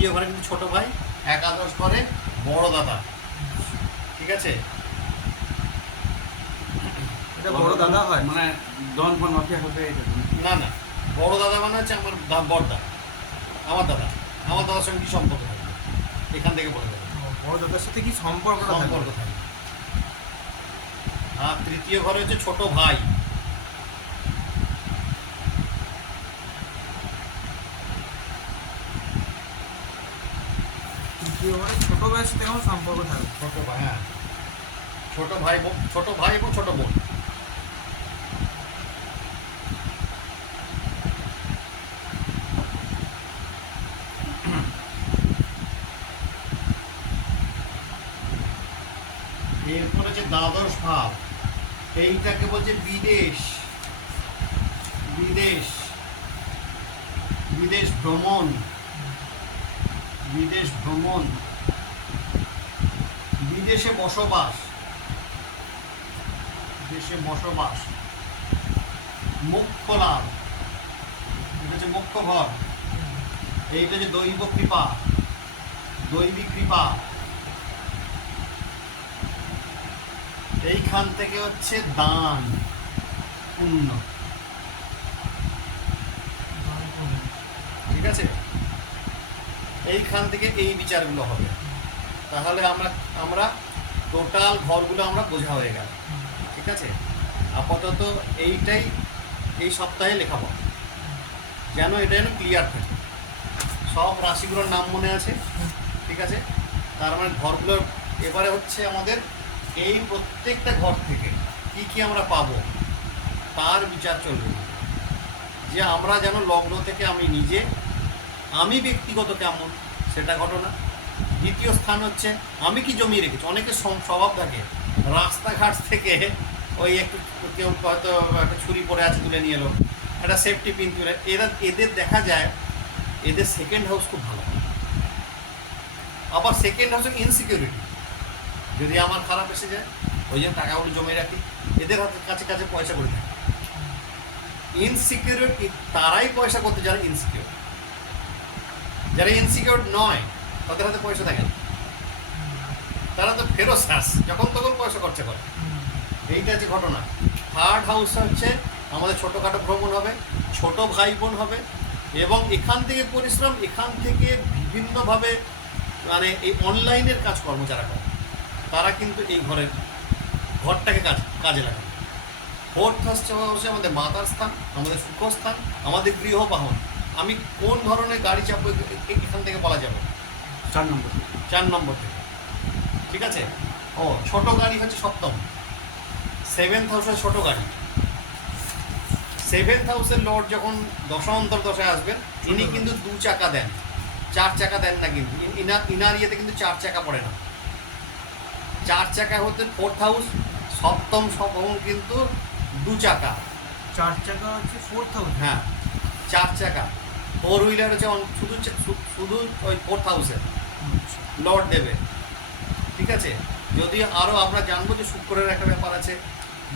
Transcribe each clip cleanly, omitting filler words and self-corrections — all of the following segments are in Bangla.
তৃতীয় ঘরে কিন্তু ছোট ভাই, একাদশ ঘরে বড় দাদা। ঠিক আছে, এটা বড় দাদা হয়? মানে ডন ফন মাফিয়া হবে এটা? না না, বড় দাদা মানে হচ্ছে আমার বড়দা, আমার দাদা। আমার দাদার সঙ্গে কি সম্পর্ক থাকবে এখান থেকে বলে দেবে। বড় দাদার সাথে কি সম্পর্ক সম্পর্ক থাকবে। আর তৃতীয় ঘরে হচ্ছে ছোট ভাই। তৃতীয় ঘরে ছোট ভাইয়ের সাথে কেমন সম্পর্ক থাকবে? ছোট ভাই, হ্যাঁ, ছোট ভাই, ছোট ভাই এবং ছোট বোন। এরপর হচ্ছে দ্বাদশ ভাব, এইটাকে বলছে বিদেশ। বিদেশ, বিদেশ ভ্রমণ, বিদেশ ভ্রমণ, বিদেশে বসবাস, দেশে বসবাস, মোক্ষ লাভ, এটা হচ্ছে মোক্ষ ঘর। এইটা যে দৈব কৃপা, দৈবিক কৃপা। এইখান থেকে হচ্ছে দান পুণ্য। ঠিক আছে, এইখান থেকে এই বিচারগুলো হবে। তাহলে আমরা টোটাল ঘরগুলো আমরা বোঝা হয়ে গেল। ঠিক আছে, আপাতত এইটাই এই সপ্তাহে লেখাবো, যেন এটা যেন ক্লিয়ার থাকে। সব রাশিগুলোর নাম মনে আছে। ঠিক আছে, তার মানে ঘরগুলোর এবারে হচ্ছে আমাদের এই প্রত্যেকটা ঘর থেকে কি কি আমরা পাবো তার বিচার চলবে। যে আমরা যেন লগ্ন থেকে আমি ব্যক্তিগত কেমন সেটা ঘটনা। দ্বিতীয় স্থান হচ্ছে আমি কি জমিয়ে রেখেছি। অনেকের স্বভাব থাকে রাস্তাঘাট থেকে ওই একটু কেউ হয়তো একটা ছুরি পড়ে আছে তুলে নিয়ে এলো, একটা সেফটি পিন তুলে। এদের দেখা যায় এদের সেকেন্ড হাউস খুব ভালো। আবার সেকেন্ড হাউসে ইনসিকিউরিটি, যদি আমার খারাপ এসে যায় ওই জন্য টাকাগুলো জমে রাখি। এদের হাতে কাছে কাছে পয়সা করে থাকে। ইনসিকিউর তারাই পয়সা করতে যারা ইনসিকিউর। যারা ইনসিকিউর নয় তাদের হাতে পয়সা থাকে না, তারা তো ফেরত শ্বাস যখন তখন পয়সা খরচা করে। এইটা হচ্ছে ঘটনা। থার্ড হাউস হচ্ছে আমাদের ছোটোখাটো ভ্রমণ হবে, ছোট ভাই বোন হবে, এবং এখান থেকে পরিশ্রম, এখান থেকে বিভিন্নভাবে মানে এই অনলাইনের কাজকর্ম যারা করে তারা কিন্তু এই ঘরটাকে কাজে লাগাবে। ফোর্থ হচ্ছে আমাদের মাতার স্থান, আমাদের সুখস্থান, আমাদের গৃহ বাহন। আমি কোন ধরনের গাড়ি চাপবো এখান থেকে বলা যাবে 4 নম্বর। 4 নম্বর থেকে। ঠিক আছে, ছোট গাড়ি হচ্ছে সপ্তম। সেভেন্থ হাউসের ছোট গাড়ি। সেভেন্থ হাউসের লর্ড যখন দশান্তর দশায় আসবেন ইনি কিন্তু 2 চাকা দেন, 4 চাকা দেন না। কিন্তু ইনার ইয়েতে কিন্তু 4 চাকা পড়ে না। 4 চাকা হতে ফোর্থ হাউস, সপ্তম ভবন কিন্তু 2 চাকা। 4 চাকা হচ্ছে ফোর্থ হাউস। হ্যাঁ, 4 চাকা। 4 হুইলার হচ্ছে শুধু ওই ফোর্থ হাউসে লর্ড দেবে। ঠিক আছে, যদি আরও আমরা জানবো যে শুক্রের একটা ব্যাপার আছে,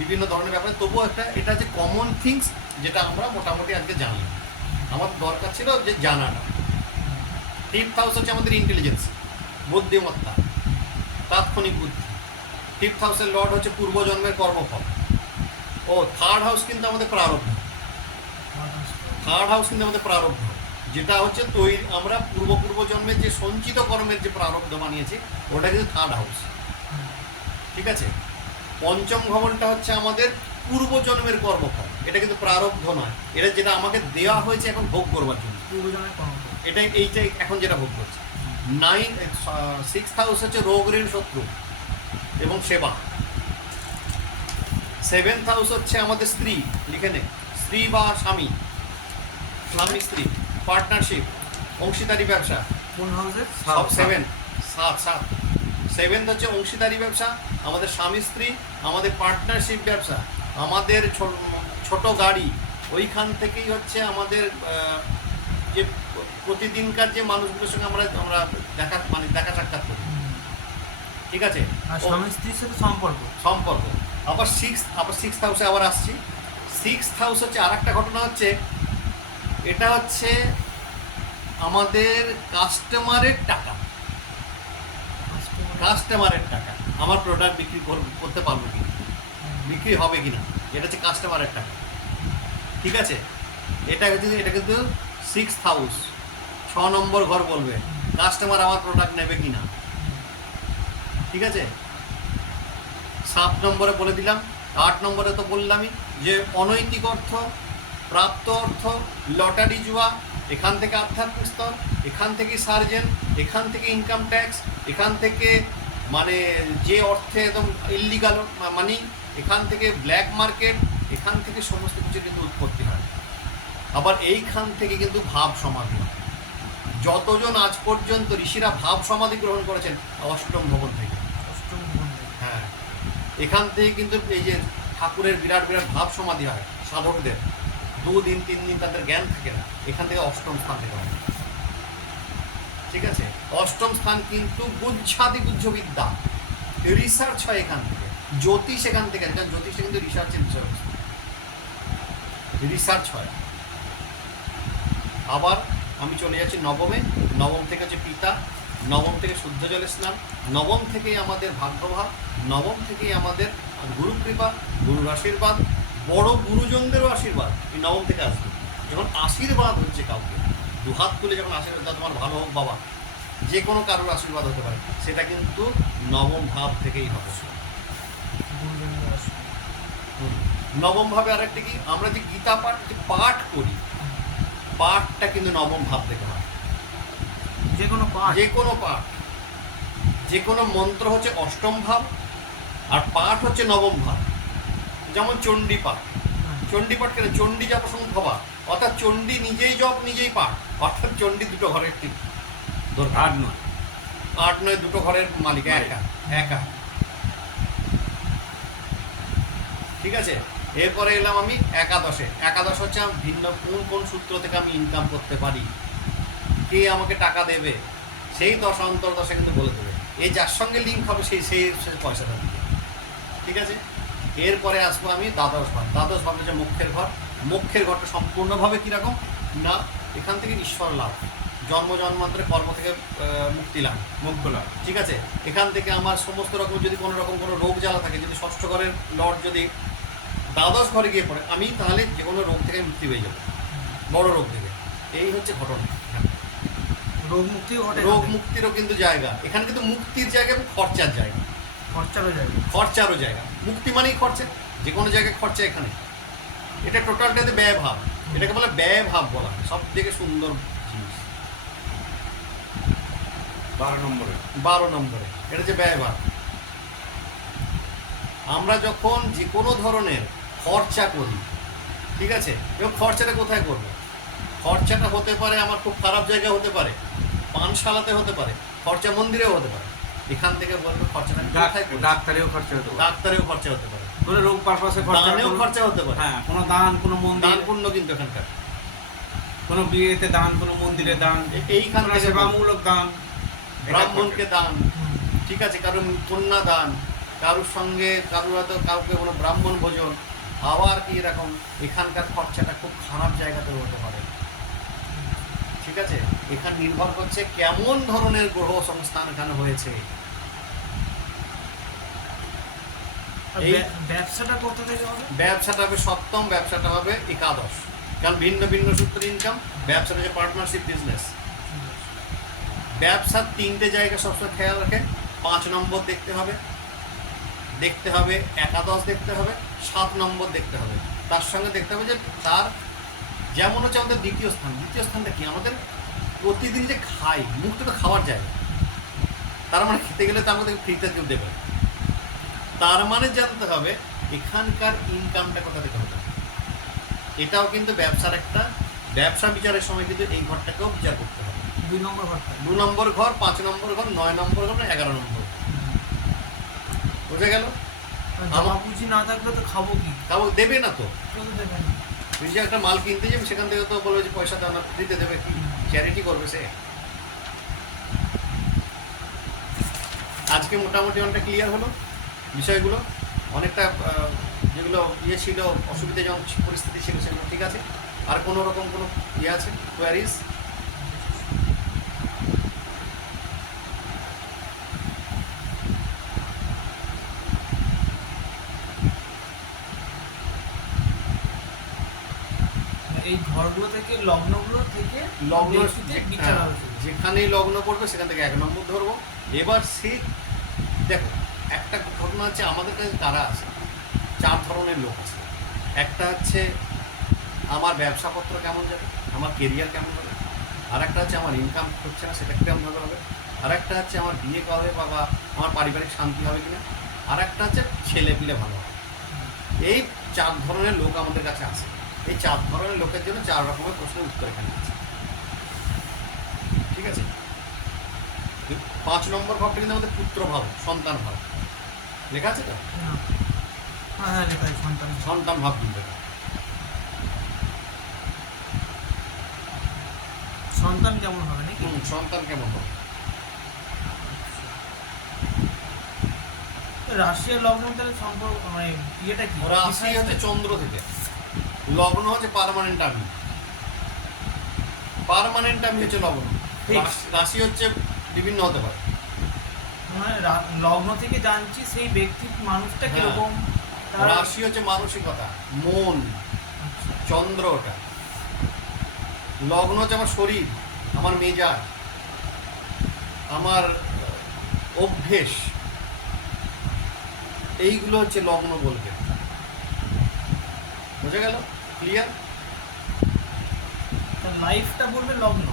বিভিন্ন ধরনের ব্যাপার, তবুও এটা হচ্ছে কমন থিংস যেটা আমরা মোটামুটি আজকে জানলাম। আমার দরকার ছিল যে জানাটা। ফিফথ হাউস হচ্ছে আমাদের ইন্টেলিজেন্স, বুদ্ধিমত্তা, তাৎক্ষণিক বুদ্ধি। ফিফথ হাউসের লর্ড হচ্ছে পূর্বজন্মের কর্মফল। থার্ড হাউস কিন্তু আমাদের প্রারব্ধ। থার্ড হাউস কিন্তু আমাদের প্রারব্ধ, যেটা হচ্ছে আমরা পূর্বজন্মের যে সঞ্চিত কর্মের যে প্রারব্ধ বানিয়েছি ওটা কিন্তু থার্ড হাউস। ঠিক আছে, পঞ্চম ভবনটা হচ্ছে আমাদের পূর্বজন্মের কর্মফল। এটা কিন্তু প্রারব্ধ নয়, এটা যেটা আমাকে দেওয়া হয়েছে এখন ভোগ করবার জন্য। পূর্বজন্মের কর্মফল এইটাই এখন যেটা ভোগ করছে। সিক্সথ হাউস হচ্ছে রোগ ঋণ শত্রু এবং সেবা। সেভেন্থ হাউস হচ্ছে আমাদের স্ত্রী, লিখে নে, স্ত্রী বা স্বামী স্ত্রী, পার্টনারশিপ, অংশীদারি ব্যবসা। কোন হাউসের? সব সাত। সেভেন্থ হচ্ছে অংশীদারি ব্যবসা, আমাদের স্বামী স্ত্রী, আমাদের পার্টনারশিপ ব্যবসা, আমাদের ছোট গাড়ি। ওইখান থেকেই হচ্ছে আমাদের যে প্রতিদিনকার যে মানুষগুলোর সঙ্গে আমরা দেখা সাক্ষাৎ করি। ঠিক আছে, আর স্বামী স্ত্রীর সাথে সম্পর্ক। আবার সিক্সথ হাউসে আবার আসছি। সিক্সথ হাউস হচ্ছে আর একটা ঘটনা হচ্ছে, এটা হচ্ছে আমাদের কাস্টমারের টাকা, কাস্টমারের টাকা আমার প্রোডাক্ট বিক্রি করতে পারবো কি, বিক্রি হবে কি না, এটা হচ্ছে কাস্টমারের টাকা। ঠিক আছে, এটা কিন্তু 6th হাউস, 6 নম্বর ঘর বলবে কাস্টমার আমার প্রোডাক্ট নেবে কি না। ঠিক আছে, 7 নম্বরে বলে দিলাম। 8 নম্বরে তো বললামই যে অনৈতিক অর্থ, প্রাপ্ত অর্থ, লটারি জুয়া, এখান থেকে আধ্যাত্মিক স্তর, এখান থেকে সার্জেন, এখান থেকে ইনকাম ট্যাক্স, এখান থেকে মানে যে অর্থে একদম ইল্লিগাল মানি, এখান থেকে ব্ল্যাক মার্কেট, এখান থেকে সমস্ত কিছু কিন্তু উৎপত্তি হয়। আবার এইখান থেকে কিন্তু ভাব সমাধি হয়। যতজন আজ পর্যন্ত ঋষিরা ভাব সমাধি গ্রহণ করেছেন অষ্টম ভবন থেকে। হ্যাঁ, এখান থেকে কিন্তু এই যে ঠাকুরের বিরাট বিরাট ভাব সমাধি হয় সাধকদের, 2 দিন 3 দিন তাদের জ্ঞান থাকে না, এখান থেকে অষ্টম স্থান থেকে হয়। ঠিক আছে, অষ্টম স্থান কিন্তু গুজ্জাদি গুজ্জ বিদ্যা, রিসার্চ হয় এখান থেকে, জ্যোতিষ এখান থেকে, কারণ জ্যোতিষটা কিন্তু রিসার্চের বিষয়বস্তু, রিসার্চ হয়। আবার আমি চলে যাচ্ছি নবমে। নবম থেকে হচ্ছে পিতা, নবম থেকে শুদ্ধ জলে স্নান, নবম থেকেই আমাদের ভাগ্যভাব, নবম থেকেই আমাদের গুরু কৃপা, গুরুর আশীর্বাদ, বড় গুরুজনদেরও আশীর্বাদ এই নবম থেকে আসবে। যখন আশীর্বাদ হচ্ছে কাউকে, দুহাত তুলে যখন আশীর্বাদ, তোমার ভালো হোক বাবা, যে কোনো কারোর আশীর্বাদ হতে পারে, সেটা কিন্তু নবম ভাব থেকেই হবে। নবম ভাবে আরেকটা কি, আমরা যে গীতা পাঠ করি, পাঠটা কিন্তু নবম ভাব থেকে হয়। যে কোনো পাঠ, যে কোনো মন্ত্র হচ্ছে অষ্টম ভাব, আর পাঠ হচ্ছে নবম ভাব। যেমন চণ্ডী পাঠ, চণ্ডী পাঠ কেন, চণ্ডী জপ ভবা, অর্থাৎ চণ্ডী নিজেই জপ নিজেই পাঠ, অর্থাৎ চণ্ডী দুটো ঘরের ঠিক দরকার, 8 নয় 2 ঘরের মালিক, একা। ঠিক আছে, এরপরে এলাম আমি একাদশে। একাদশ হচ্ছে আমি ভিন্ন কোন সূত্র থেকে আমি ইনকাম করতে পারি, কে আমাকে টাকা দেবে, সেই দশা অন্তর্দশা কিন্তু বলে দেবে। এই যার সঙ্গে লিঙ্ক হবে সেই পয়সাটা দিবে। ঠিক আছে, এরপরে আসবো আমি দ্বাদশ ভাব। দ্বাদশ ভাব হচ্ছে মুখ্যের ঘর। মুখ্যের ঘরটা সম্পূর্ণভাবে কীরকম না, এখান থেকে ঈশ্বর লাভ, জন্ম জন্মান্তরে কর্ম থেকে মুক্তি লাভ, মুক্ত লাভ। ঠিক আছে, এখান থেকে আমার সমস্ত রকম যদি কোনো রকম কোনো রোগ জ্বালা থাকে, যদি ষষ্ঠ ঘরের লর্ড যদি দ্বাদশ ঘরে গিয়ে পড়ে, আমি তাহলে যে কোনো রোগ থেকে মুক্তি পেয়ে যাবো, বড় রোগ থেকে। এই হচ্ছে ঘটনা। রোগ মুক্তি ঘটে, রোগ মুক্তিরও কিন্তু জায়গা এখানে, কিন্তু মুক্তির জায়গা এবং খরচার জায়গা, খরচারও জায়গা। মুক্তি মানেই খরচা, যে কোনো জায়গায় খরচা এখানে। এটা টোটালটাতে ব্যয় ভাব, এটাকে বলে ব্যয় ভাব বলা, সব থেকে সুন্দর জিনিস। 12 নম্বরে এটা হচ্ছে ব্যয় ভাব। আমরা যখন যে কোনো ধরনের খরচা করি, ঠিক আছে, এবং খরচাটা কোথায় করবো, খরচাটা হতে পারে আমার খুব খারাপ জায়গা হতে পারে, পানশালাতে হতে পারে, খরচা মন্দিরেও হতে পারে। এখান থেকে বলবো খরচাটা কোথায় করবো, ডাক্তারেও খরচা হতে পারে, ডাক্তারেও খরচা হতে পারে, কোনো রোগ পারপাসে দানেও খরচা হতে পারে। হ্যাঁ, কোনো দান, কোনো মন্দির দান পুণ্য কিন্তু এখানকার, কোনো বিয়েতে দান, কোনো মন্দিরে দান, এইখান থেকে সেবামূলক দান, ব্রাহ্মণকে দান, ঠিক আছে, কারণ কন্যা দান, কারোর সঙ্গে কাউকে কোনো ব্রাহ্মণ ভোজন, আবার কি এরকম এখানকার খরচাটা খুব খারাপ জায়গাতেও হতে পারে। ঠিক আছে, এখানে নির্ভর করছে কেমন ধরনের গ্রহ সংস্থান এখানে হয়েছে। ব্যবসাটা কোথা থেকে হবে, ব্যবসাটা হবে সপ্তম, ব্যবসাটা হবে একাদশ, কারণ ভিন্ন ভিন্ন সূত্রে ইনকাম। ব্যবসাটা হচ্ছে পার্টনারশিপ বিজনেস। ব্যবসার 3টে জায়গা সবসময় খেয়াল রাখে, 5 নম্বর দেখতে হবে, একাদশ দেখতে হবে, 7 নম্বর দেখতে হবে। তার সঙ্গে দেখতে হবে যে তার যেমন হচ্ছে আমাদের দ্বিতীয় স্থানটা কি, আমাদের প্রতিদিন যে খাই, মুক্ত তো খাওয়ার জায়গা, তার মানে খেতে গেলে তার মধ্যে ফ্রিতে কেউ দেবে, তার মানে জানতে হবে এখানকার ইনকামটা কোথা থেকে হতে হবে। এটাও কিন্তু ব্যবসার একটা, ব্যবসা বিচারের সময় কিন্তু এই ঘরটাকেও বিচার করতে হবে। 2 নম্বর ঘরটা, 2 নম্বর ঘর, 5 নম্বর ঘর, 9 নম্বর ঘর, 11 নম্বর ঘর, বুঝে গেল। আমার পুঁজি না থাকলে তো খাবো কি, দেবে না তো, কেউ দেবে না। তুই যে একটা মাল কিনতে যাবি, সেখান থেকে তো বলবে যে পয়সা দাও না, দিতে দেবে, কি চ্যারিটি করবে সে। আজকে মোটামুটি অনেকটা ক্লিয়ার হলো বিষয়গুলো, অনেকটা যেগুলো ছিল, অসুবিধাজনক পরিস্থিতি ছিল সেগুলো ঠিক আছে। আর কোনো রকম কোনো আছে কোয়ারিজ? ঘরগুলো থেকে লগ্নগুলো থেকে লগ্ন ব্যক্তিতে বিচার হবে শুধু। যেখানেই লগ্ন পড়বে সেখান থেকে 1 নম্বর ধরবো। এবার সে দেখো, একটা ঘটনা হচ্ছে আমাদের কাছে কারা আছে, 4 ধরনের লোক আছে। একটা হচ্ছে আমার ব্যবসাপত্র কেমন যাবে, আমার কেরিয়ার কেমন হবে। আর একটা হচ্ছে আমার ইনকাম হচ্ছে না, সেটা কেমনভাবে হবে। আর একটা হচ্ছে আমার বিয়ে হবে বা আমার পারিবারিক শান্তি হবে কিনা। আর একটা হচ্ছে ছেলে পিলে ভালো হবে। এই 4 ধরনের লোক আমাদের কাছে আছে। এই 4 ধরনের লোকের জন্য 4 রকমের প্রশ্নের উত্তর এখানে আছে। ঠিক আছে। 5 নম্বর ভাবটা কিন্তু আমাদের পুত্র ভাব, সন্তান ভাব লেখা আছে তো, না। হ্যাঁ লেখা আছে সন্তান। সন্তান ভাব কিন্তু এটা। সন্তান কেমন হবে নাকি? সন্তান কেমন হবে। রাশি আর লগ্ন তাহলে সম্পর্ক মানে ইয়েটা কি? রাশি হচ্ছে চন্দ্র থেকে, লগ্ন হচ্ছে পার্মানেন্ট আর্মি। পার্মানেন্ট আর্মি হচ্ছে লগ্ন। Fixed. রাশি হচ্ছে বিভিন্ন হতে পারে। মানে লগ্ন থেকে জানছি সেই ব্যক্তি মানুষটা হ্যাঁ। কিরকম তার। রাশি হচ্ছে মানসিকতা, মন, চন্দ্র ওটা। লগ্ন হচ্ছে আমার শরীর, আমার মেজাজ, আমার অভ্যেস, এইগুলো হচ্ছে লগ্ন বলবে। বোঝা গেল? ক্লিয়ার? তার লাইফটা বলবে লগ্ন।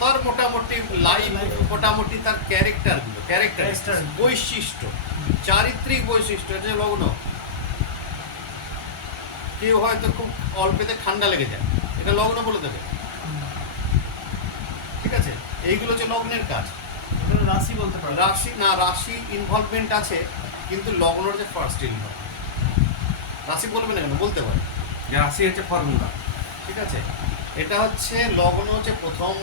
তার মোটামুটি লাইফ, মোটামুটি তার ক্যারেক্টারগুলো, ক্যারেক্টার Character. বৈশিষ্ট্য, চারিত্রিক বৈশিষ্ট্য, এটা লগ্ন। কেউ হয়তো খুব অল্পেতে ঠান্ডা লেগে যায়, এটা লগ্ন বলে দেবে। ঠিক আছে, এইগুলো হচ্ছে লগ্নের কাজ। ওটা রাশি বলতে পারে। রাশি না, রাশি ইনভলভমেন্ট আছে, কিন্তু লগ্নর যে ফার্স্ট ইনভলভ। রাশি বলবে না কেন, বলতে পারে। রাশি হচ্ছে ফর্মুলা। ঠিক আছে, এটা হচ্ছে লগ্ন হচ্ছে প্রথম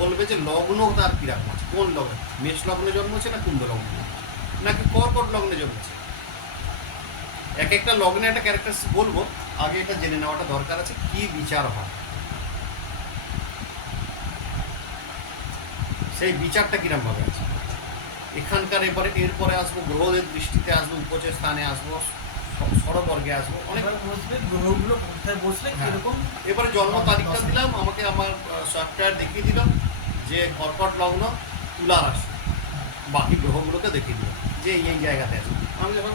বলবে যে লগ্ন তার কিরকম আছে, কোন লগ্ন, মেষ লগ্নে জন্মেছে না কুম্ভ লগ্নে নাকি কর্কট লগ্নে জন্মেছে। এক একটা লগ্নে একটা ক্যারেক্টার বলবো, আগে এটা জেনে নেওয়াটা দরকার আছে কি বিচার হয়, সেই বিচারটা কিরম ভাবে আছে এখানকার। এরপরে আসবো গ্রহদের দৃষ্টিতে, আসবো উপচের স্থানে, আসবো সরবর্গে, আসবো অনেক। এবার বসবে গ্রহগুলো কোথায় বসলে হ্যাঁ। কিরকম। এবারে জন্ম তারিখটা দিলাম, আমাকে আমার সফটওয়্যার দেখিয়ে দিল যে কর্কট লগ্ন, তুলা রাশি, বাকি গ্রহগুলোকে দেখিয়ে দিল যে এই জায়গাতে আছে। আমি যখন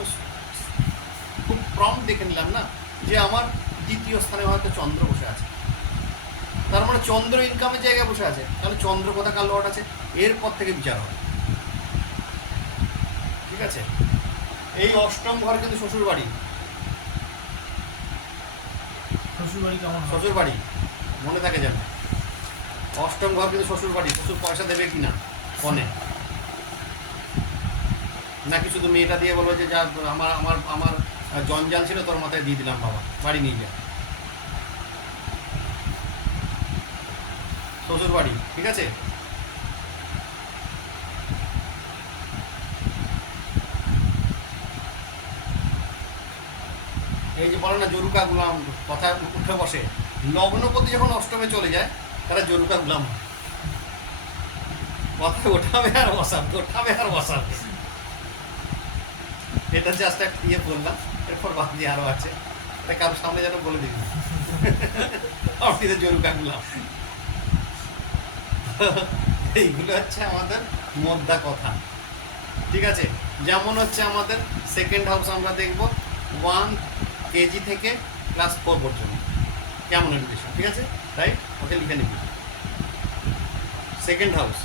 খুব প্রম্পট দেখে নিলাম না যে আমার দ্বিতীয় স্থানে হয়তো চন্দ্র বসে আছে, তার মানে চন্দ্র ইনকামের জায়গায় বসে আছে, তাহলে চন্দ্র কোথাকার লট আছে, এরপর থেকে বিচার হবে। ঠিক আছে, এই অষ্টম ঘর কিন্তু শ্বশুর বাড়ি, শ্বশুর বাড়ি কেমন হবে? শ্বশুর বাড়ি মনে থাকে যেন। অষ্টম ঘর কিন্তু শ্বশুর বাড়ি, শ্বশুর পয়সা দেবে কিনা কনে, নাকি শুধু মেয়েটা দিয়ে বলবো যে যা আমার আমার আমার জঞ্জাল ছিল তোর মাথায় দিয়ে দিলাম বাবা, বাড়ি নিয়ে যা। শ্বশুর বাড়ি, ঠিক আছে। এই যে বলে না জরুকা গুলাম, কথা উঠে বসে, লগ্নপতি যখন অষ্টমে চলে যায় তারা জরুকা গুলাম হয়। কথা ওঠাবে আর বসাবে, ওঠাবে আর বসাবে। এটা জাস্ট একটা দিয়ে বললাম, এরপর বাদ দিয়ে আরো আছে, এটা কারোর সামনে যেন বলে দিবি আপনি তো জরুকা গুলাম। এইগুলো হচ্ছে আমাদের মোদ্দা কথা। ঠিক আছে, যেমন হচ্ছে আমাদের সেকেন্ড হাউস আমরা দেখব 1 কেজি থেকে ক্লাস 4 পর্যন্ত কেমন এডুকেশন। ঠিক আছে, রাইট, ওকে লিখে নিবি। সেকেন্ড হাউস,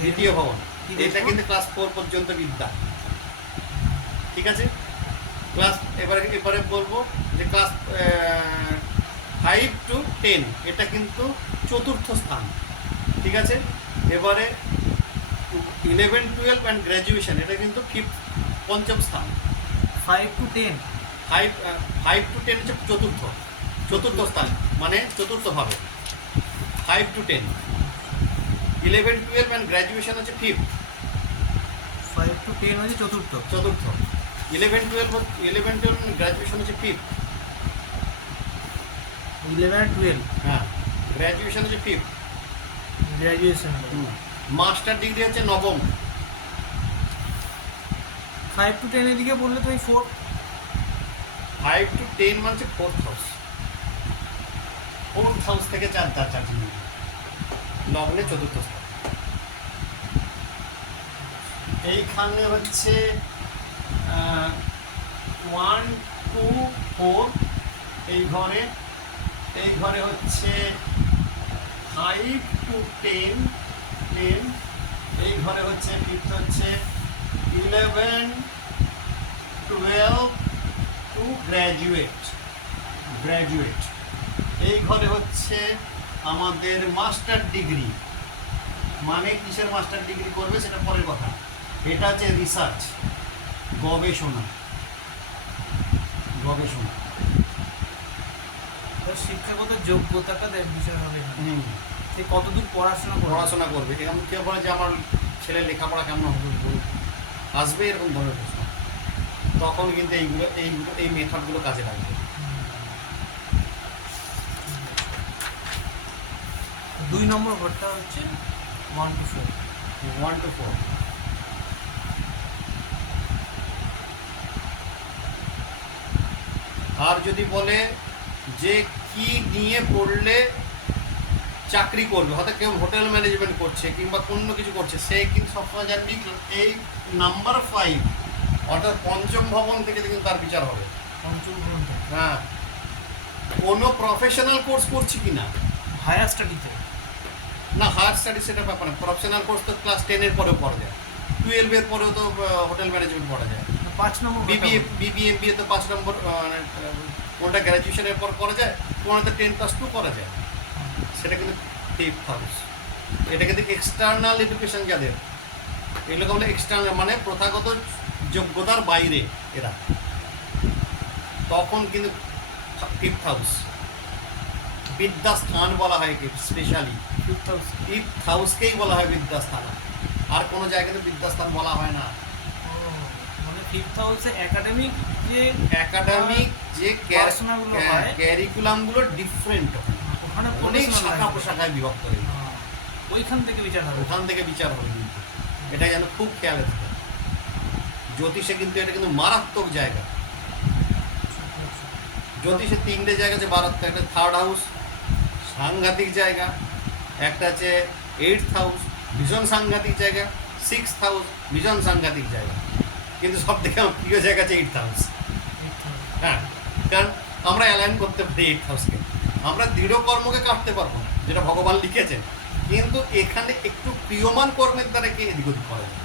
দ্বিতীয় ভবন, কি এটা দেখবো? কিন্তু ক্লাস 4 পর্যন্ত বিদ্যা। ঠিক আছে, ক্লাস এবারে বলবো যে ক্লাস 5 to 10 এটা কিন্তু চতুর্থ স্থান। ঠিক আছে, এবারে 11, 12 অ্যান্ড গ্র্যাজুয়েশন এটা কিন্তু পঞ্চম স্থান। 5 to 10 5 to 10 হচ্ছে চতুর্থ স্থান, মানে চতুর্থ ভাবে 5 to 10। 11, 12 অ্যান্ড গ্র্যাজুয়েশন হচ্ছে 5th, 5 to 10 হচ্ছে চতুর্থ। 11, 12 গ্র্যাজুয়েশন হচ্ছে 5th। 11 আর 12 হ্যাঁ, গ্র্যাজুয়েশন হচ্ছে 5th। গ্র্যাজুয়েশন। মাস্টার ডিগ্রি হচ্ছে নবম। 5 to 10 এদিকে বললে তুমি 4। 5 to 10 মানে হচ্ছে 4th হাউস। ফোর্থ হাউস থেকে চারটি নিয়ে লগ্নে চতুর্থ স্থান। এইখানে হচ্ছে 1 2 4, এই ঘরে হচ্ছে 5 to 10, এই ঘরে হচ্ছে ফিফথ হচ্ছে 11 12 টু গ্র্যাজুয়েট, এই ঘরে হচ্ছে আমাদের মাস্টার ডিগ্রি, মানে কিসের মাস্টার ডিগ্রি করবে সেটা পরের কথা। এটা হচ্ছে রিসার্চ, গবেষণা। তো শিক্ষাগত যোগ্যতাটা বিষয় হবে না। সে কতদূর পড়াশোনা করবে। এরকম কেউ বলে যে আমার ছেলের লেখাপড়া কেমন হবে, আসবে এরকম ধরনের প্রশ্ন, তখন কিন্তু এই মেথডগুলো কাজে লাগবে। 2 নম্বর ঘরটা হচ্ছে 1 to 4। 1 to 4। আর যদি বলে যে কি নিয়ে পড়লে চাকরি করবে, হয়তো কেউ হোটেল ম্যানেজমেন্ট করছে কিংবা অন্য কিছু করছে, সে কিন্তু সবসময় জানবি এই নাম্বার 5 অর্থাৎ পঞ্চম ভবন থেকে কিন্তু তার বিচার হবে। হ্যাঁ, কোনো প্রফেশনাল কোর্স করছি কিনা, হায়ার স্টাডিতে না হায়ার স্টাডি সেটা ব্যাপার না। প্রফেশনাল কোর্স তো ক্লাস 10-এর পরেও পড়া যায়, 12-এর পরেও তো হোটেল ম্যানেজমেন্ট পড়া যায়। 5 নম্বর বিবিএমবিএ তো 5 নম্বর, কোনটা গ্র্যাজুয়েশনের পর করা যায়, কোনটা 10+2 করা যায়, সেটা কিন্তু ফিফথ হাউস। এটা কিন্তু এক্সটার্নাল এডুকেশন যাদের, এগুলো বলে এক্সটার্নাল, মানে প্রথাগত যোগ্যতার বাইরে এরা, তখন কিন্তু ফিফথ হাউস। বিদ্যাস্থান বলা হয় কি স্পেশালি ফিফথ হাউসকেই বলা হয় বিদ্যাস্থান, আর কোনো জায়গাতে বিদ্যাস্থান বলা হয় না। মানে ফিফথ হাউসে একাডেমিক যে পড়াশোনাগুলো হয়, ক্যারিকুলামগুলো ডিফারেন্ট, ওখানে অনেক শাখা প্রশাখায় বিভক্ত হয়ে যায়। ওইখান থেকে বিচার হবে কিন্তু এটা যেন খুব খেয়াল থাকে। জ্যোতিষে কিন্তু এটা কিন্তু মারাত্মক জায়গা। জ্যোতিষে 3টে জায়গা আছে মারাত্মক। একটা 3rd হাউস, সাংঘাতিক জায়গা। একটা আছে 8th হাউস, ভীষণ সাংঘাতিক জায়গা। 6th হাউস, ভীষণ সাংঘাতিক জায়গা। কিন্তু সব থেকে আমার প্রিয় জায়গা আছে 8th হাউস। হ্যাঁ, কারণ আমরা অ্যালাইন করতে পারি 8th হাউসকে। আমরা দৃঢ় কর্মকে কাটতে পারবো না, যেটা ভগবান লিখেছেন, কিন্তু এখানে একটু প্রিয়মান কর্মের দ্বারা কে এদিক ওদিক করা যায়।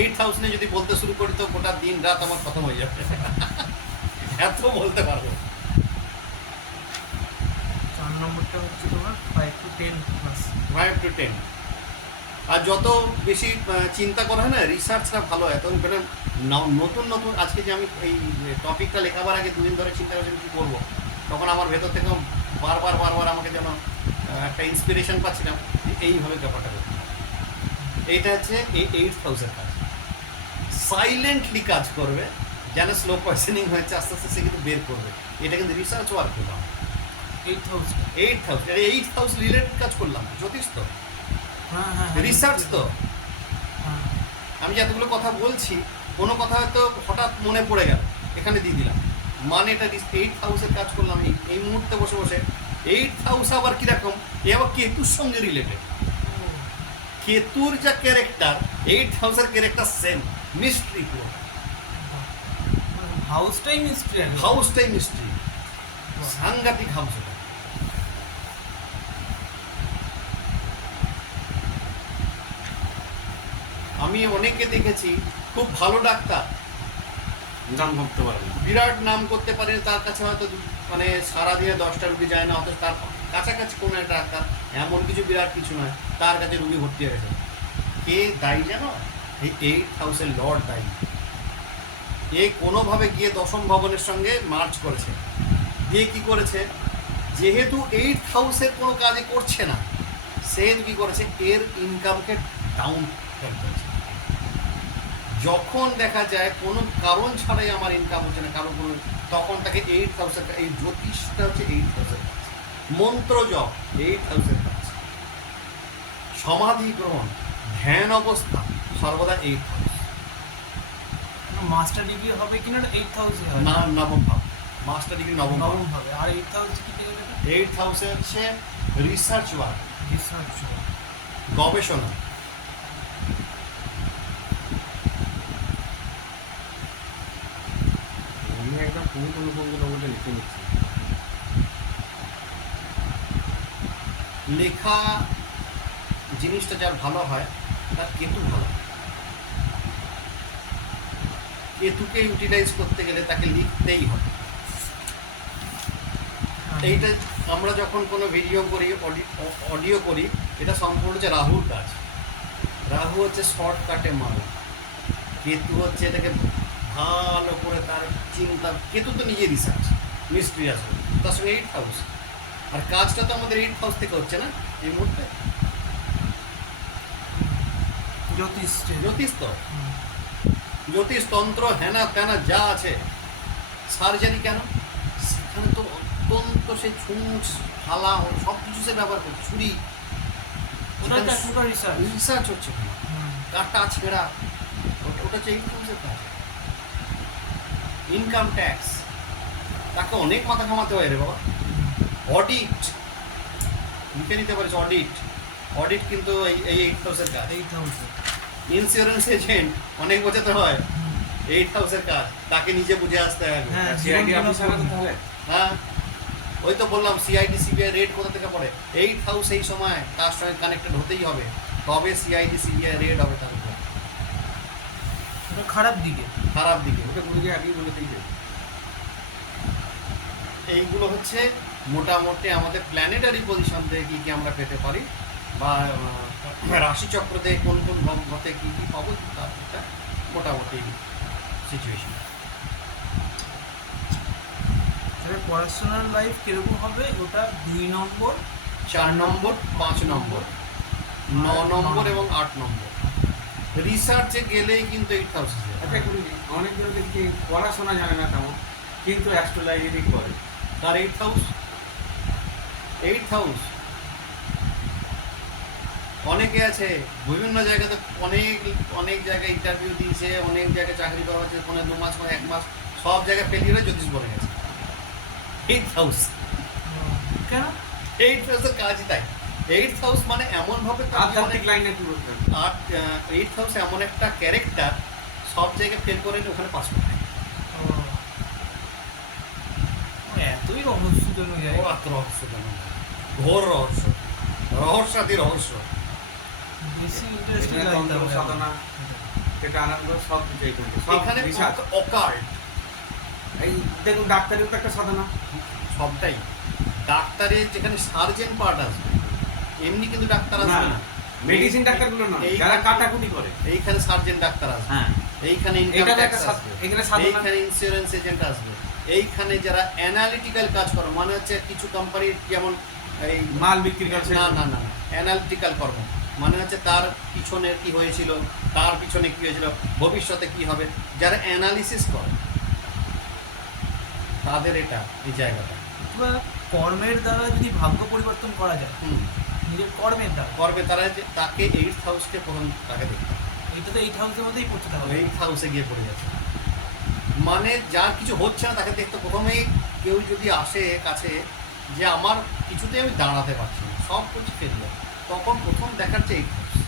8th হাউস নিয়ে যদি বলতে শুরু করি তো গোটা দিন রাত আমার খতম হয়ে যাবে, এত বলতে পারবো। 4 নম্বরটা হচ্ছে তোমার 5 to 10 প্লাস। 5 to 10। আর যত বেশি চিন্তা করা হয় না, রিসার্চটা ভালো হয়, তখন নতুন আজকে যে আমি এই টপিকটা লেখাবার আগে 2 দিন ধরে চিন্তা করছি কী করবো, তখন আমার ভেতর থেকে বারবার আমাকে যেন একটা ইন্সপিরেশন পাচ্ছিলাম এইভাবে ব্যাপারটা করতে। এইটা হচ্ছে এই 8th হাউসের কাজ, সাইলেন্টলি কাজ করবে, যেন স্লো পয়জনিং হয়েছে আস্তে আস্তে সে কিন্তু বের করবে। এটা কিন্তু রিসার্চ ওয়ার্ক করলাম। 8th house 8th house related কাজ করলাম, জ্যোতিষ তো, রিসার্চ তো। আমি যে এতগুলো কথা বলছি, কোনো কথা হয়তো হঠাৎ মনে পড়ে গেল, এখানে দিয়ে দিলাম, মানে এটা 8th হাউসের কাজ করলাম এই মুহূর্তে বসে বসে। 8th হাউস আবার কীরকম, এ আবার কেতুর সঙ্গে রিলেটেড। কেতুর যা ক্যারেক্টার, 8th হাউসের ক্যারেক্টার সেম, মিস্ট্রি পুরো। হাউসটাই মিস্ট্রি, সাংঘাতিক হাউস এটা। আমি অনেকে দেখেছি খুব ভালো ডাক্তার, নাম করতে পারে না, বিরাট নাম করতে পারে, তার কাছে হয়তো মানে সারাদিনে 10টা রুগী যায় না, অথচ তার কাছাকাছি কোনো একটা ডাক্তার, এমন কিছু বিরাট কিছু নয়, তার কাছে রুগী ভর্তি হয়ে গেছে। কে দায়ী জানো? এই 8th হাউসের লর্ড দায়ী। এ কোনোভাবে গিয়ে 10ম ভবনের সঙ্গে মার্চ করেছে, দিয়ে কী করেছে, যেহেতু 8th হাউসের কোনো কাজে করছে না, সেহেতু কী করেছে, এর ইনকামকে ডাউন করেছে। যখন দেখা যায় কোনো কারণ ছাড়াই আমার ইনকাম হচ্ছে না, কারণ কোনো, তখন তাকে 8th হাউসের, এই জ্যোতিষটা হচ্ছে 8th হাউসের কাজ, মন্ত্র জপ 8th হাউসের কাজ, সমাধি গ্রহণ, ধ্যান অবস্থা সর্বদা 8th হাউস। মাস্টার ডিগ্রি হবে কিনা 8th হাউসে হয় না, 9ম ভাব। মাস্টার ডিগ্রি নবম নবম হবে। আর 8th হাউস কি থেকে গেল? 8th হাউসে হচ্ছে রিসার্চ ওয়ার্ক, রিসার্চ। গবেষণা। আমি একদম পুঙ্খানুপুঙ্খ নম্বরটা লিখে নিচ্ছি। লেখা জিনিসটা যার ভালো হয় তার কেতু ভালো হয়। কেতুকে ইউটিলাইজ করতে গেলে তাকে লিখতেই হবে। এইটা আমরা যখন কোনো ভিডিও করি, অডিও করি, এটা সম্পূর্ণ হচ্ছে রাহুর কাজ। রাহু হচ্ছে শর্টকাটে মাল, কেতু হচ্ছে এটাকে ভালো করে তার চিন্তা। কেতু তো নিজে রিসার্চ মিস্ট্রি আছে, তার সঙ্গে 8th হাউস, আর কাজটা তো আমাদের 8th হাউস থেকে হচ্ছে না এই মুহূর্তে। জ্যোতিষ। জ্যোতিষ তো, জ্যোতিষতন্ত্র হেনা তেনা যা আছে, সার্জারি কেন, সেখানে তো অত্যন্ত সে ছুঁচ ফালা সব কিছু সে ব্যবহার করছে, ছুরি, ওটা রিসার্চ। রিসার্চ হচ্ছে, কাটা ছেঁড়া, ওটা হচ্ছে 8th হাউসের কাজ। ইনকাম ট্যাক্স, তাকে অনেক মাথা ঘামাতে হয় রে বাবা। অডিট, লিখে নিতে পারিস অডিট, অডিট কিন্তু এই 8th হাউসের কাজ। 8th হাউসে। ইন্স্যুরেন্স এজেন্ট অনেক বোঝাতে হয়, 8th হাউসের কাজ, তাকে নিজে বুঝে আসতে হবে। হ্যাঁ, সিআইডি অফিসার তো তাহলে হ্যাঁ, ওই তো বললাম সিআইডি সিবিআই রেড কোথা থেকে পড়ে, 8th হাউস এই সময় তার সঙ্গে কানেক্টেড হতেই হবে, তবে সিআইডি সিবিআই রেড হবে তার উপর। ওটা খারাপ দিকে। খারাপ দিকে ওটা গুরুজি আগেই বলে দিয়েছে। এইগুলো হচ্ছে মোটামুটি আমাদের প্ল্যানেটারি পজিশন থেকে কী কী আমরা পেতে পারি, বা রাশিচক্র থেকে কোন কোন গ্রহতে কী কী পাবো, তার একটা মোটামুটি সিচুয়েশন। তবে পড়াশোনার লাইফ কিরকম হবে ওটা 2 নম্বর, 4 নম্বর, 5 নম্বর, 9 নম্বর এবং 8 নম্বর। রিসার্চে গেলেই কিন্তু 8th হাউস। আচ্ছা গুরুজি, অনেকগুলো দেখছি পড়াশোনা জানে না তেমন, কিন্তু অ্যাস্ট্রোলজি করে। তার 8th হাউস, 8th হাউস অনেকে আছে বিভিন্ন জায়গাতে, অনেক অনেক জায়গায় ইন্টারভিউ দিয়েছে, অনেক জায়গায় চাকরি করা হচ্ছে, কোনো 2 মাস, কোনো 1 মাস, সব জায়গায় ফেলিয়ে হয়ে জ্যোতিষ বলে গেছে। 8th হাউস, কেন? 8th হাউসের কাজই তাই। 8th হাউস মানে এমনভাবে তার আধ্যাত্মিক জীবনে- লাইনে কি বলতেন? আর 8th হাউস এমন একটা ক্যারেক্টার, সব জায়গায় ফেল করে ওখানে পাস করে। এতই রহস্যজনক ও জায়গা। এত রহস্য কেন? ঘোর রহস্য, রহস্যাদি রহস্য। বেশি ইন্টারেস্টিং এখানে লাগছে তন্ত্র সাধনা, সেটা আনন্দ, সব কিছুই করবে, সব এখানে রিসার্চ। অকাল্ট এই দেখুন ডাক্তারিও তো একটা সাধনা। সবটাই। ডাক্তারের যেখানে সার্জেন পার্ট আসবে, এমনি কিন্তু ডাক্তার আসবে না। মেডিসিন ডাক্তারগুলো না, এই- যারা কাটাকুটি করে। এইখানে সার্জেন ডাক্তার আসবে, হ্যাঁ, এইখানে ইনকাম এটা তো ট্যাক্স একটা আসবে, এখানে সাধনা। এইখানে ইন্স্যুরেন্স এজেন্ট আসবে, এইখানে যারা অ্যানালিটিক্যাল কাজ করে, মানে হচ্ছে কিছু কোম্পানির যেমন এই মাল বিক্রি করছে। না না না অ্যানালিটিক্যাল কর্ম, মানে হচ্ছে তার পিছনে কি হয়েছিল, তার পিছনে কি হয়েছিল, ভবিষ্যতে কি হবে, যারা অ্যানালিসিস করে তাদের এটা এই জায়গাটা। বা কর্মের দ্বারা যদি ভাগ্য পরিবর্তন করা যায়, হুম, নিজের কর্মের দ্বারা, করবে তারা, যে তাকে 8th হাউসকে প্রথম তাকে দেখতে হবে। এটা তো 8th হাউসের মধ্যেই পড়তে হবে। 8th হাউসে গিয়ে পড়ে যাচ্ছে, মানে যার কিছু হচ্ছে না তাকে দেখতে প্রথমেই। কেউ যদি আসে কাছে যে আমার কিছুতে আমি দাঁড়াতে পারছি না, সব কিছু ফেলবে, তখন প্রথম দেখাচ্ছে 8th হাউস।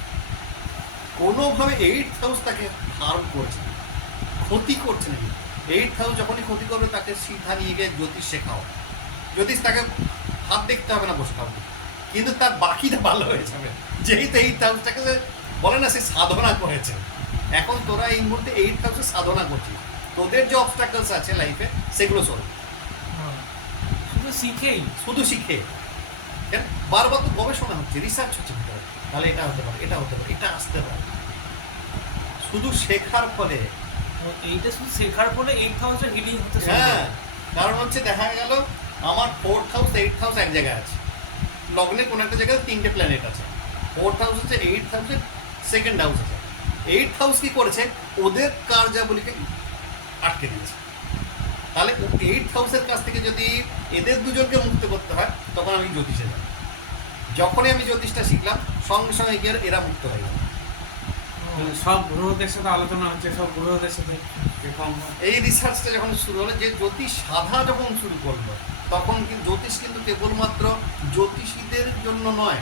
কোনোভাবে 8th হাউস তাকে হার্ম করছে না, ক্ষতি করছে না। 8th হাউস যখনই ক্ষতি করবে তাকে সিধা নিয়ে গিয়ে জ্যোতিষ শেখাও। জ্যোতিষ তাকে হাত দেখতে হবে না, বসে খাওয়া, কিন্তু তার বাকিটা ভালো হয়ে যাবে, যেহেতু 8th হাউসটাকে বলে না সে সাধনা করেছে। এখন তোরা এই মুহূর্তে 8th হাউসে সাধনা করছিস, তোদের যে অবস্ট্রাকলস আছে লাইফে সেগুলো সলভ, হ্যাঁ। শুধু শিখেই। শুধু শিখে। কেন বারবার তো গবেষণা হচ্ছে, রিসার্চ হচ্ছে ভিতরে, তাহলে এটা হতে পারে, এটা হতে পারে, এটা আসতে পারে। শুধু শেখার ফলে, এইটা শুধু শেখার ফলে 8th হাউসের হিলিং হতে শুরু হ্যাঁ, করে। কারণ হচ্ছে দেখা গেল আমার 4th হাউস 8th হাউস এক জায়গায় আছে, লগ্নে কোনো একটা জায়গায় 3টে প্ল্যানেট আছে। 4th হাউস হচ্ছে 8th হাউসের সেকেন্ড হাউস আছে। 8th হাউস কি করেছে, ওদের কার্যাবলীকে আটকে দিয়েছে। তাহলে 8th হাউসের কাছ থেকে যদি এদের দুজনকে মুক্ত করতে হয়, তখন আমি জ্যোতিষে যাব। যখনই আমি জ্যোতিষটা শিখলাম, সঙ্গে সঙ্গে গিয়ে এরা মুক্ত হয়ে গেল। সব গ্রহদের সাথে আলোচনা হচ্ছে, সব গ্রহদের সাথে সে কম হয়। এই রিসার্চটা যখন শুরু হলো, যে জ্যোতিষ সাধা যখন শুরু করলো, তখন কিন্তু জ্যোতিষ কিন্তু কেবলমাত্র জ্যোতিষীদের জন্য নয়,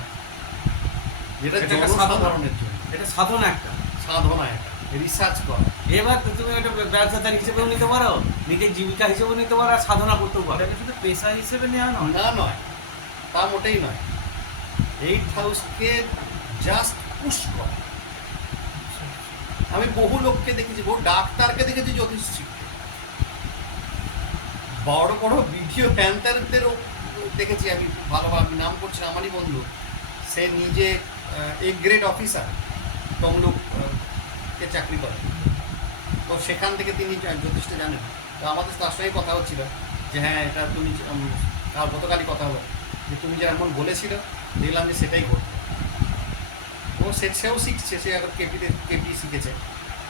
যেটা এটা একটা সাধনা। জনসাধারণের জন্য এটা সাধনা একটা। সাধনা, এটা রিসার্চ করা। এবার তো তুমি একটা ব্যবসাদার হিসেবেও নিতে পারো, নিজের জীবিকা হিসেবেও নিতে পারো, আর সাধনা করতেও পারো। ওটাকে শুধু পেশা হিসেবে নেওয়া নয়। না নয়, তা মোটেই নয়। 8th হাউসকে জাস্ট পুশ করা। আমি বহু লোককে দেখেছি, বহু ডাক্তারকে দেখেছি জ্যোতিষ শিখতে, বড় বড় ভিডিও ফ্যান্টারদেরও দেখেছি আমি, খুব ভালোভাবে আমি নাম করছি না, আমারই বন্ধু, সে নিজে এ গ্রেড অফিসার তমলুক কে চাকরি করে, তো সেখান থেকে তিনি জ্যোতিষটা জানেন। তো আমাদের তার সঙ্গে কথা হচ্ছিল যে হ্যাঁ এটা তুমি আর গতকালই কথা হলো যে তুমি যে এমন বলেছিল, দেখলাম যে সেটাই ঘটলো। ও সেও শিখছে, সে এখন কেপি শিখেছে,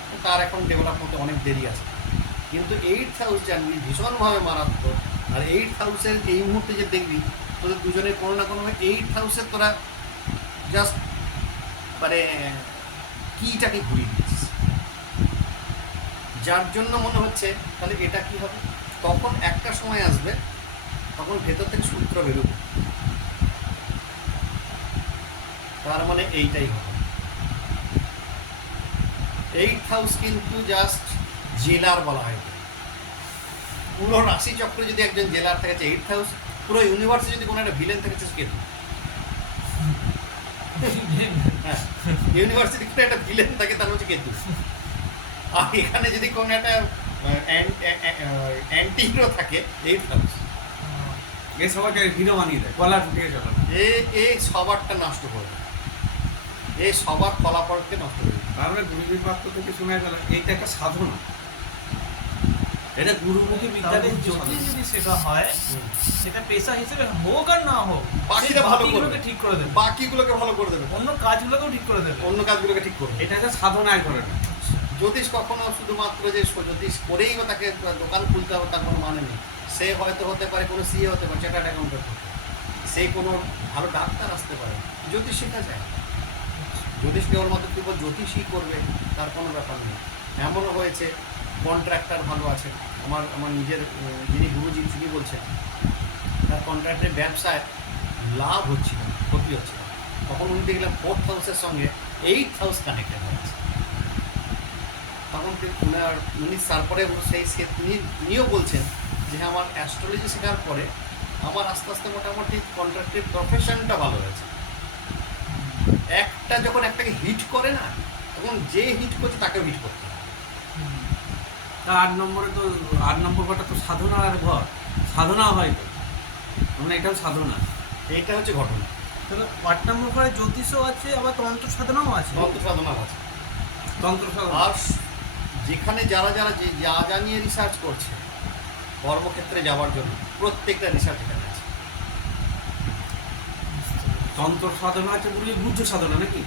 তো তার এখন ডেভেলপ হতে অনেক দেরি আছে। কিন্তু 8th হাউস জানবি ভীষণভাবে মারাত্মক। আর 8th হাউসের এই মুহূর্তে যে দেখবি তোদের দুজনের কোনো না কোনোভাবে 8th হাউসের তোরা জাস্ট মানে কিটাকে ঘুরিয়ে দিচ্ছিস, যার জন্য মনে হচ্ছে তাহলে এটা কি হবে। তখন একটা সময় আসবে, তখন ভেতর থেকে সূত্র বেরোবে, তার মানে এইটাই হবে। 8th হাউস কিন্তু জাস্ট জেলার বলা হয়। পুরো রাশি চক্র যদি একজন জেলার থাকেছে 8th হাউস, পুরো ইউনিভার্সে যদি কোনো একটা ভিলেন থাকেছে কেতু। হ্যাঁ, ইউনিভার্সিটি কোনো একটা ভিলেন থাকে তার হচ্ছে কেতু। আর এখানে যদি কোনো একটা অ্যান্টি হিরো থাকে 8th হাউস, এ সবাইকে হিরো বানিয়ে দেয়, গলা ঢুকিয়ে চলে। এ সবারটা নষ্ট করে দেয়, এ সবার ফলাফলকে নষ্ট করে দেয়। তাহলে গুরুজির বাক্য থেকে শোনা গেল এইটা একটা সাধনা, এটা গুরুমুখী বিদ্যাতে তাদের জ্যোতিষ যদি শেখা হয়, সেটা পেশা হিসেবে হোক আর না হোক, বাকিটা সেই ভালো বাকিগুলোকে করবে, ঠিক করে দেবে, বাকিগুলোকে ভালো করে দেবে, অন্য কাজগুলোকেও ঠিক করে দেবে। অন্য কাজগুলোকে ঠিক করবে। এটা একটা সাধনা এক ধরনের। জ্যোতিষ কখনো শুধুমাত্র যে জ্যোতিষ করেই বা তাকে দোকান খুলতে হবে তার কোনো মানে নেই। সে হয়তো হতে পারে কোনো সিএ হতে পারে, চার্টার্ড অ্যাকাউন্টেন্ট হতে পারে, সেই কোনো ভালো ডাক্তার আসতে পারে, জ্যোতিষ শেখা যায়। জ্যোতিষ কেবলমাত্র কেবল জ্যোতিষই করবে তার কোনো ব্যাপার নেই। এমনও হয়েছে কন্ট্রাক্টর ভালো আছে, আমার নিজের যিনি গুরুজি তিনি বলছেন তার কন্ট্রাক্টের ব্যবসায় লাভ হচ্ছিল, ক্ষতি হচ্ছিল, তখন উনি দেখলাম 4th হাউসের সঙ্গে 8th হাউস কানেক্টেড হয়েছে। তখন উনি তারপরে তিনিও বলছেন যে আমার অ্যাস্ট্রোলজি শেখার পরে আমার আস্তে আস্তে মোটামুটি কন্ট্রাক্টের প্রফেশনটা ভালো হয়েছে। একটা যখন একটাকে হিট করে না, তখন যে হিট করছে তাকে হিট করতে হবে। তা 8 নম্বরে তো 8 নম্বর ঘরটা তো সাধনার ঘর, সাধনা হয় তো, মানে এটাও সাধনা। এইটা হচ্ছে ঘটনা। তাহলে 8 নম্বর ঘরে জ্যোতিষও আছে, আবার তন্ত্র সাধনাও আছে। তন্ত্র সাধনা আছে। তন্ত্র সাধনা। আর যেখানে যারা যে যা নিয়ে রিসার্চ করছে কর্মক্ষেত্রে যাওয়ার জন্য, প্রত্যেকটা রিসার্চ এখানে আছে। তন্ত্র সাধনা আছে বলে গুহ্য সাধনা নাকি?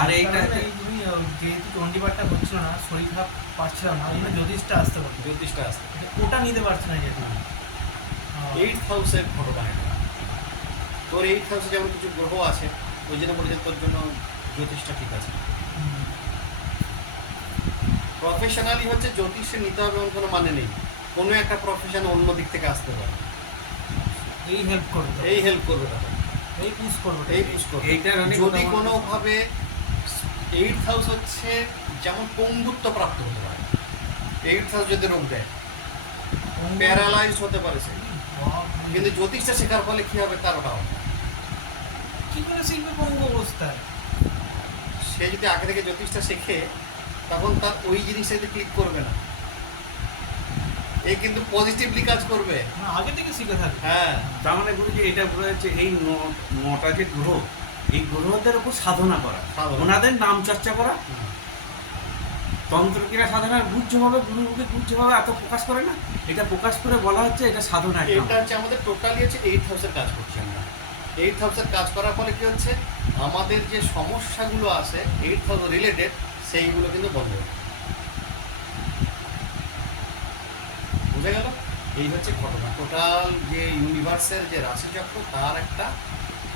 আর এইটা তার মানে এই তুমি যেহেতু চণ্ডীপাঠটা হচ্ছিল না, শরীর খারাপ পাচ্ছিলাম না, ওই জন্য জ্যোতিষটা আসতে পারতো, জ্যোতিষটা আসছে ওটা নিতে পারছে না যেহেতু। 8th হাউসের ঘটনা এটা। তোর 8th হাউসে যেমন কিছু গ্রহ আছে, ওই জন্য বলেছে তোর জন্য জ্যোতিষটা ঠিক আছে। প্রফেশনালি হচ্ছে জ্যোতিষে নিতে হবে এমন কোনো মানে নেই, কোনো একটা প্রফেশন অন্য দিক থেকে আসতে পারে, এই হেল্প করবে, এই হেল্প করবে তাকে, এই পুশ করবে, এই পুশ করবে। এইটার অনেক যদি কথা কোনোভাবে 8th হাউস হচ্ছে যেমন পঙ্গুত্ব প্রাপ্ত হতে পারে, 8th হাউস যদি রোগ দেয় প্যারালাইজড হতে পারে সে, কিন্তু জ্যোতিষটা শেখার ফলে কি হবে তার ওটা হবে না। কি করে শিখবে পঙ্গু অবস্থায়? সে যদি আগে থেকে জ্যোতিষটা শেখে তখন তার ওই জিনিসটাতে ক্লিক করবে না, এ কিন্তু পজিটিভলি কাজ করবে। না, আগে থেকে শিখে থাকবে। হ্যাঁ, তার মানে গুরুজি এটা বলা যাচ্ছে এই 9টা যে গ্রহ, এই গ্রহদের উপর সাধনা করা, সাধনা। ওনাদের নাম চর্চা করা। তন্ত্র কিনা সাধনার গুহ্যভাবে গুরুকে গুহ্যভাবে এত প্রকাশ করে না, এটা প্রকাশ করে বলা হচ্ছে এটা সাধনা একটা। এটা হচ্ছে আমাদের টোটালি হচ্ছে 8th হাউসের কাজ করছি আমরা। 8th হাউসের কাজ করার ফলে কি হচ্ছে, আমাদের যে সমস্যাগুলো আছে 8th হাউস রিলেটেড সেইগুলো কিন্তু বন্ধ হবে। বুঝে গেল? এই হচ্ছে ঘটনা। টোটাল যে ইউনিভার্সের যে রাশিচক্র তার একটা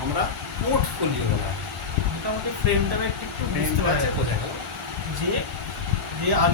আমরা পোর্টফোলিও বলা হয়। মোটামুটি ফ্রেমটা একটু বুঝতে বোঝা পারছে গেল? যে যে আগে